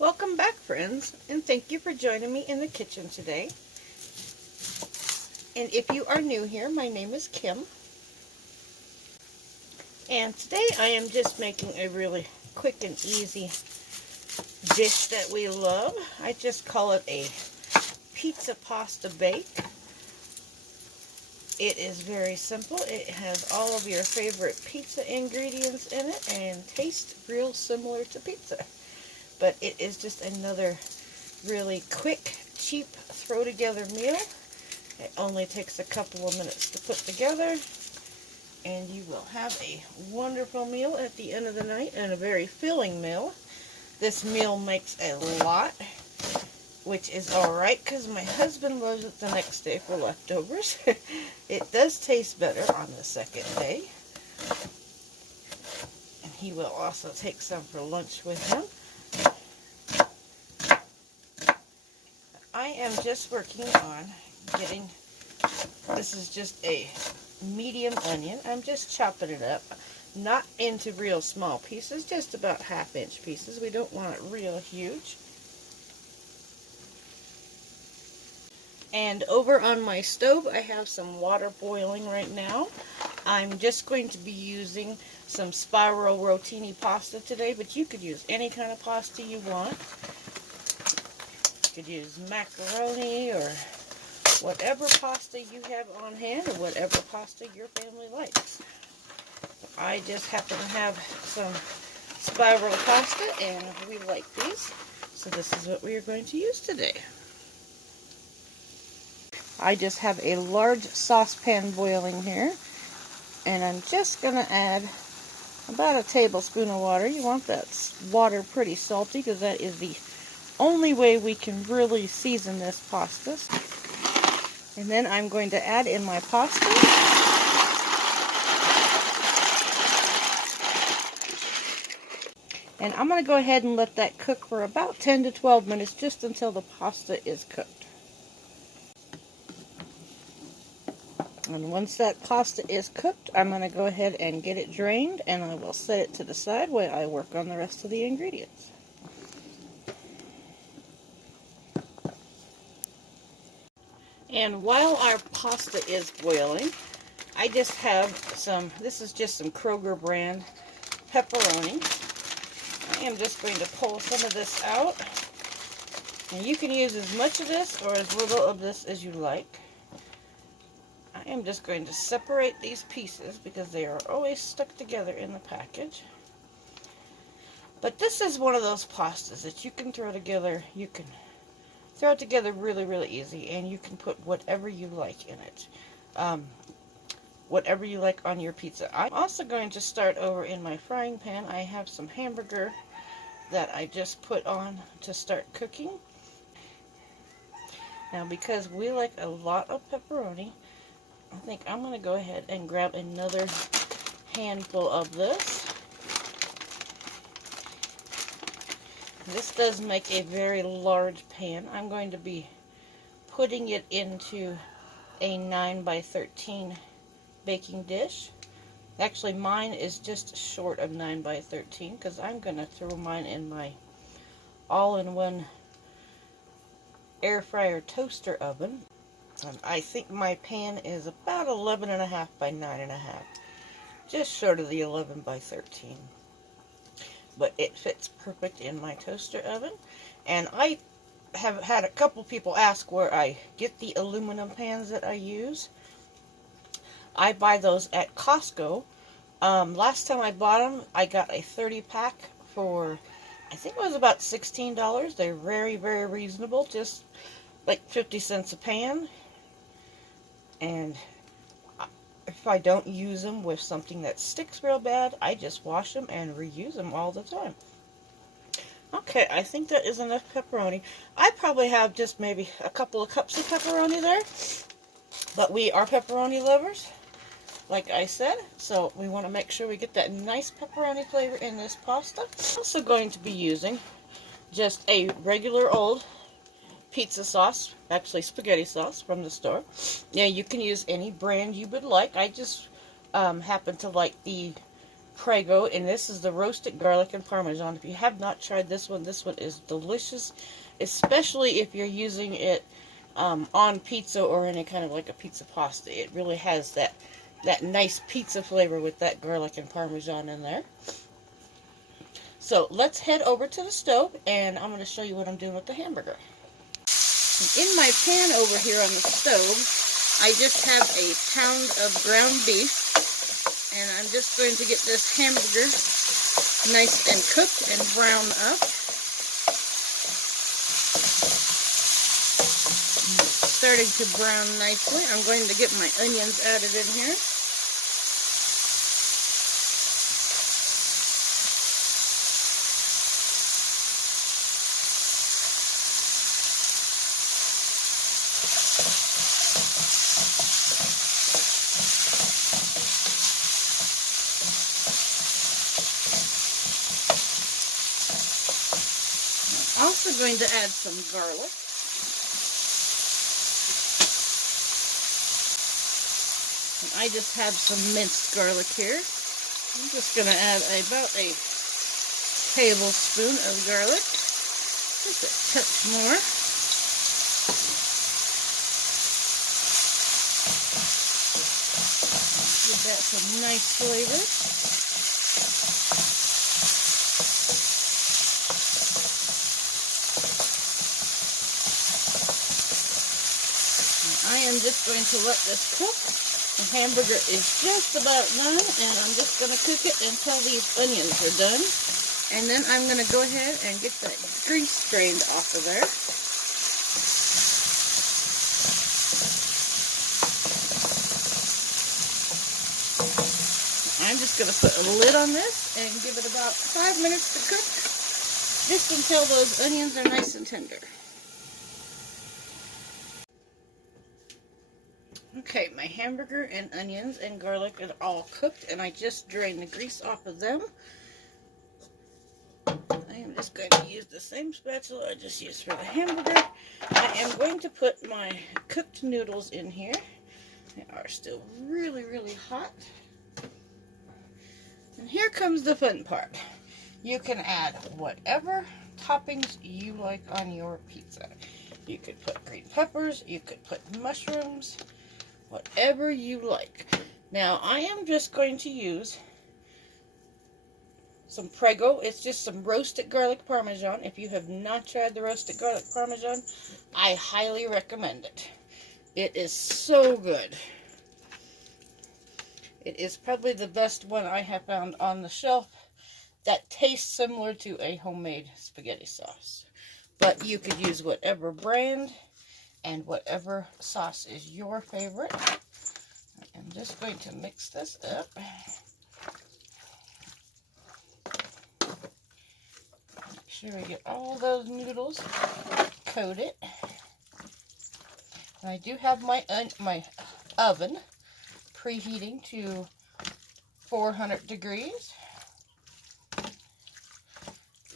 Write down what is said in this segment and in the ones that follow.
Welcome back, friends, and thank you for joining me in the kitchen today. And if you are new here, my name is Kim. And today I am just making a really quick and easy dish that we love. I just call it a pizza pasta bake. It is very simple. It has all of your favorite pizza ingredients in it and tastes real similar to pizza. But it is just another really quick, cheap, throw-together meal. It only takes a couple of minutes to put together, and you will have a wonderful meal at the end of the night, and a very filling meal. This meal makes a lot, which is alright, because my husband loves it the next day for leftovers. It does taste better on the second day. And he will also take some for lunch with him. I am just working on getting, this is just a medium onion. I'm just chopping it up, not into real small pieces, just about half-inch pieces. We don't want it real huge. And over on my stove, I have some water boiling right now. I'm just going to be using some spiral rotini pasta today, but you could use any kind of pasta you want. You could use macaroni or whatever pasta you have on hand, or whatever pasta your family likes. I just happen to have some spiral pasta, and we like these, so this is what we are going to use today. I just have a large saucepan boiling here, and I'm just going to add about a tablespoon of water. You want that water pretty salty, because that is the only way we can really season this pasta. And then I'm going to add in my pasta. And I'm going to go ahead and let that cook for about 10 to 12 minutes, just until the pasta is cooked. And once that pasta is cooked, I'm going to go ahead and get it drained, and I will set it to the side while I work on the rest of the ingredients. And while our pasta is boiling, I just have some, this is just some Kroger brand pepperoni. I am just going to pull some of this out. And you can use as much of this or as little of this as you like. I am just going to separate these pieces because they are always stuck together in the package. But this is one of those pastas that you can throw together. You can throw it together really, really easy, and you can put whatever you like in it. Whatever you like on your pizza. I'm also going to start over in my frying pan. I have some hamburger that I just put on to start cooking. Now, because we like a lot of pepperoni, I think I'm going to go ahead and grab another handful of this. This does make a very large pan. I'm going to be putting it into a 9 by 13 baking dish. Actually, mine is just short of 9 by 13 because I'm going to throw mine in my all-in-one air fryer toaster oven. And I think my pan is about 11.5 by 9.5. Just short of the 11 by 13. But it fits perfect in my toaster oven. And I have had a couple people ask where I get the aluminum pans that I use. I buy those at Costco. Last time I bought them, I got a 30-pack for, I think it was about $16. They're very, very reasonable, just like 50 cents a pan. And if I don't use them with something that sticks real bad, I just wash them and reuse them all the time. Okay, I think that is enough pepperoni. I probably have just maybe a couple of cups of pepperoni there. But we are pepperoni lovers, like I said, so we want to make sure we get that nice pepperoni flavor in this pasta. I'm also going to be using just a regular old pizza sauce, actually spaghetti sauce from the store. Yeah, you can use any brand you would like. I just happen to like the Prego, and this is the roasted garlic and Parmesan. If you have not tried this one is delicious, especially if you're using it on pizza or any kind of like a pizza pasta. It really has that nice pizza flavor with that garlic and Parmesan in there. So let's head over to the stove, and I'm going to show you what I'm doing with the hamburger. In my pan over here on the stove, I just have a pound of ground beef, and I'm just going to get this hamburger nice and cooked and brown up. It's starting to brown nicely. I'm going to get my onions added in here. Also going to add some garlic. And I just have some minced garlic here. I'm just going to add about a tablespoon of garlic. Just a touch more. Give that some nice flavor. I am just going to let this cook. The hamburger is just about done, and I'm just going to cook it until these onions are done. And then I'm going to go ahead and get that grease drained off of there. I'm just going to put a lid on this and give it about 5 minutes to cook, just until those onions are nice and tender. Okay, my hamburger and onions and garlic are all cooked, and I just drained the grease off of them. I am just going to use the same spatula I just used for the hamburger. I am going to put my cooked noodles in here. They are still really, really hot. And here comes the fun part. You can add whatever toppings you like on your pizza. You could put green peppers, you could put mushrooms, whatever you like. Now, I am just going to use some Prego. It's just some roasted garlic Parmesan. If you have not tried the roasted garlic Parmesan, I highly recommend it. It is so good. It is probably the best one I have found on the shelf that tastes similar to a homemade spaghetti sauce. But you could use whatever brand and whatever sauce is your favorite. I'm just going to mix this up. Make sure we get all those noodles coated. And I do have my oven preheating to 400 degrees.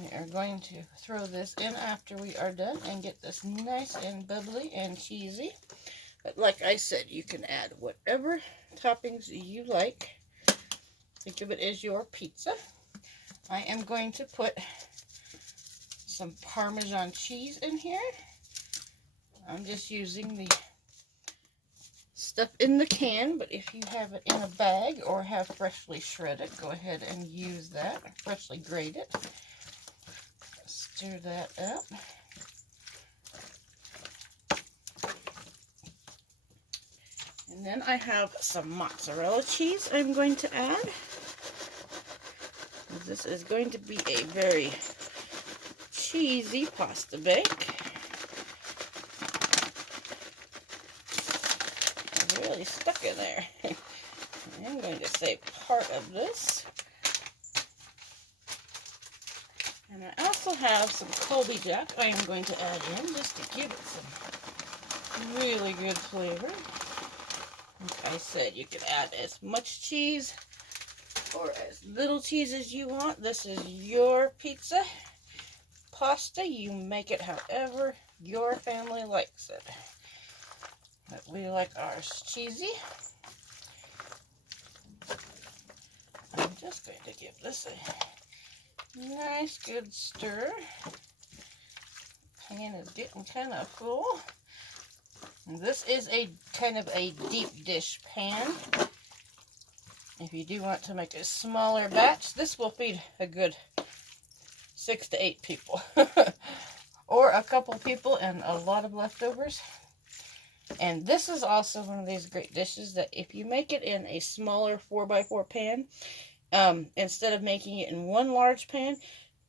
We are going to throw this in after we are done and get this nice and bubbly and cheesy. But like I said, you can add whatever toppings you like. Think of it as your pizza. I am going to put some Parmesan cheese in here. I'm just using the stuff in the can, but if you have it in a bag or have freshly shredded, go ahead and use that, freshly grated. Stir that up. And then I have some mozzarella cheese I'm going to add. This is going to be a very cheesy pasta bake. It's really stuck in there. I'm going to save part of this. And I also have some Colby Jack I am going to add in just to give it some really good flavor. Like I said, you can add as much cheese or as little cheese as you want. This is your pizza. Pasta, you make it however your family likes it. But we like ours cheesy. I'm just going to give this a nice good stir. Pan is getting kind of full. This is a kind of a deep dish pan. If you do want to make a smaller batch, this will feed a good 6 to 8 people. Or a couple people and a lot of leftovers. And this is also one of these great dishes that if you make it in a smaller 4x4 pan, instead of making it in one large pan,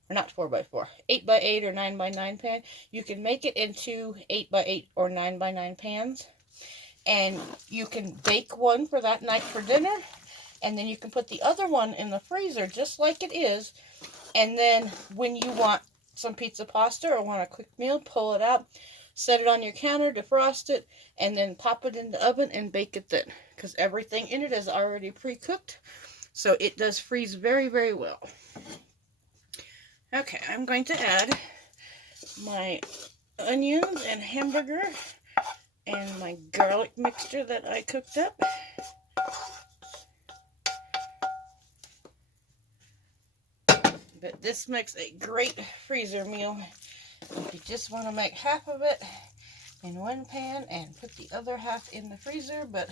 or not 4x4, 8x8 or 9x9 pan, you can make it into 8x8 or 9x9 pans. And you can bake one for that night for dinner, and then you can put the other one in the freezer just like it is. And then when you want some pizza pasta or want a quick meal, pull it out, set it on your counter, defrost it, and then pop it in the oven and bake it then. Because everything in it is already pre-cooked, so it does freeze very, very well. Okay, I'm going to add my onions and hamburger and my garlic mixture that I cooked up. But this makes a great freezer meal if you just want to make half of it in one pan and put the other half in the freezer. But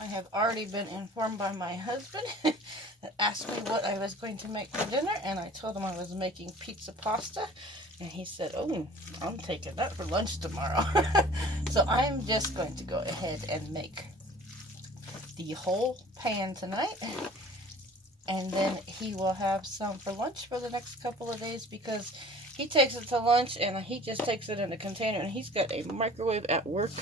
I have already been informed by my husband that asked me what I was going to make for dinner, and I told him I was making pizza pasta, and he said, oh, I'm taking that for lunch tomorrow. So I'm just going to go ahead and make the whole pan tonight. And then he will have some for lunch for the next couple of days, because he takes it to lunch and he just takes it in a container, and he's got a microwave at work,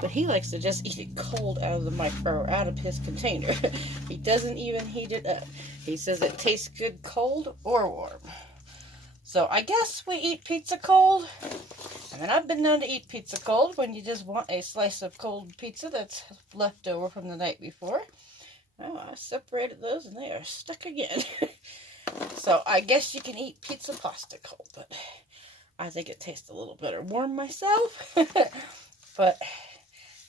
but he likes to just eat it cold out of the micro or out of his container. He doesn't even heat it up. He says it tastes good cold or warm. So I guess we eat pizza cold. And then I've been known to eat pizza cold when you just want a slice of cold pizza that's left over from the night before. Oh, I separated those and they are stuck again. So I guess you can eat pizza pasta cold, but I think it tastes a little better warm myself. But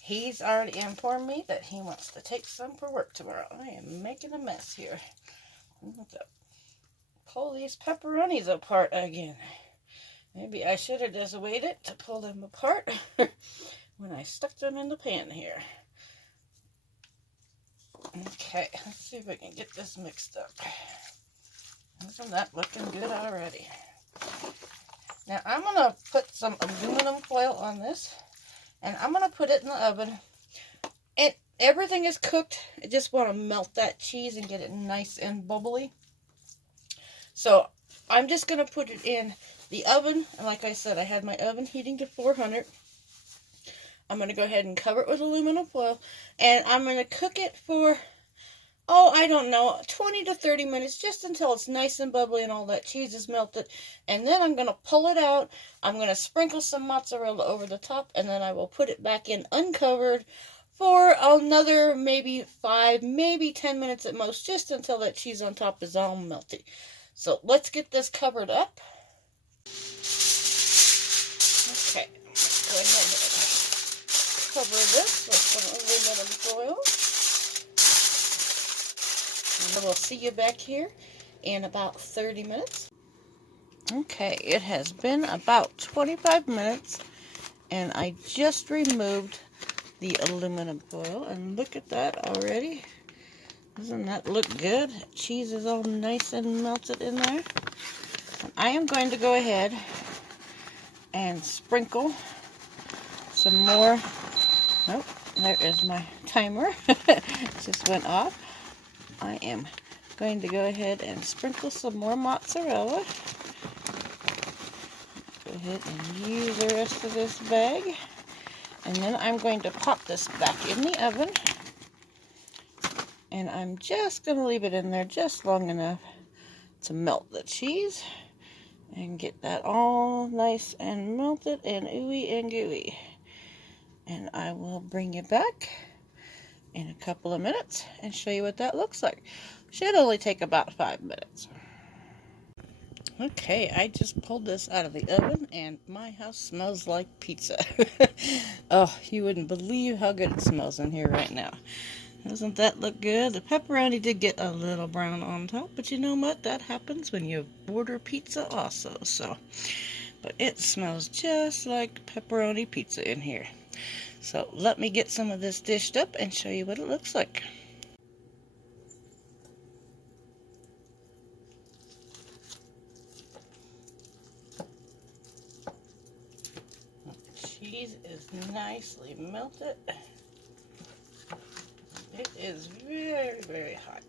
he's already informed me that he wants to take some for work tomorrow. I am making a mess here. I'm going to pull these pepperonis apart again. Maybe I should have just waited to pull them apart when I stuck them in the pan here. Okay, let's see if we can get this mixed up. Isn't that looking good already? Now I'm going to put some aluminum foil on this, and I'm going to put it in the oven. And everything is cooked. I just want to melt that cheese and get it nice and bubbly. So I'm just going to put it in the oven. And like I said, I had my oven heating to 400. I'm going to go ahead and cover it with aluminum foil. And I'm going to cook it for, oh, I don't know, 20 to 30 minutes, just until it's nice and bubbly and all that cheese is melted. And then I'm going to pull it out. I'm going to sprinkle some mozzarella over the top, and then I will put it back in uncovered for another maybe 5, maybe 10 minutes at most, just until that cheese on top is all melty. So let's get this covered up. Okay, let's go ahead and cover this with some aluminum foil. And we'll see you back here in about 30 minutes. Okay, it has been about 25 minutes, and I just removed the aluminum foil, and look at that already. Doesn't that look good? Cheese is all nice and melted in there. And I am going to go ahead and sprinkle some more. Oh, there is my timer. It just went off. I am going to go ahead and sprinkle some more mozzarella. Go ahead and use the rest of this bag. And then I'm going to pop this back in the oven. And I'm just going to leave it in there just long enough to melt the cheese and get that all nice and melted and ooey and gooey. And I will bring you back in a couple of minutes and show you what that looks like. Should only take about 5 minutes. Okay, I just pulled this out of the oven and my house smells like pizza. Oh, you wouldn't believe how good it smells in here right now. Doesn't that look good? The pepperoni did get a little brown on top, but you know what? That happens when you order pizza also. So, but it smells just like pepperoni pizza in here. So let me get some of this dished up and show you what it looks like. The cheese is nicely melted. It is very, very hot.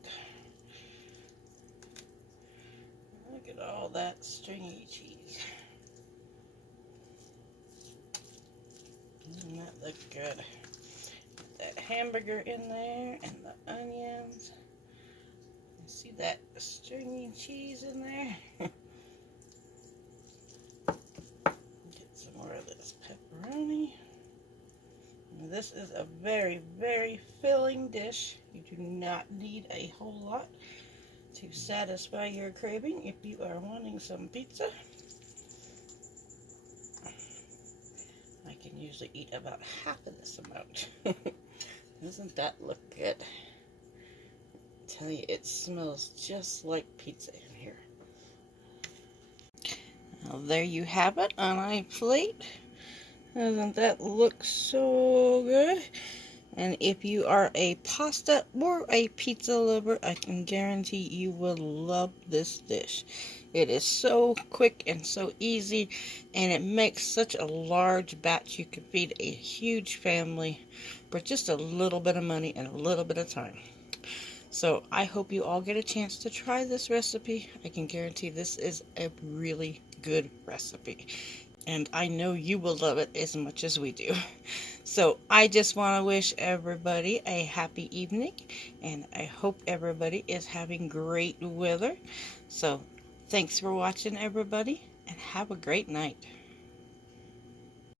Look at all that stringy cheese. Doesn't that look good? That hamburger in there and the onions. You see that stringy cheese in there? Get some more of this pepperoni. This is a very, very filling dish. You do not need a whole lot to satisfy your craving if you are wanting some pizza. I can usually eat about half of this amount. Doesn't that look good? I tell you, it smells just like pizza in here. Well, there you have it on a plate. Doesn't that look so good? And if you are a pasta or a pizza lover, I can guarantee you will love this dish. It is so quick and so easy, and it makes such a large batch. You could feed a huge family for just a little bit of money and a little bit of time. So I hope you all get a chance to try this recipe. I can guarantee this is a really good recipe. And I know you will love it as much as we do. So I just want to wish everybody a happy evening, and I hope everybody is having great weather. So thanks for watching, everybody, and have a great night.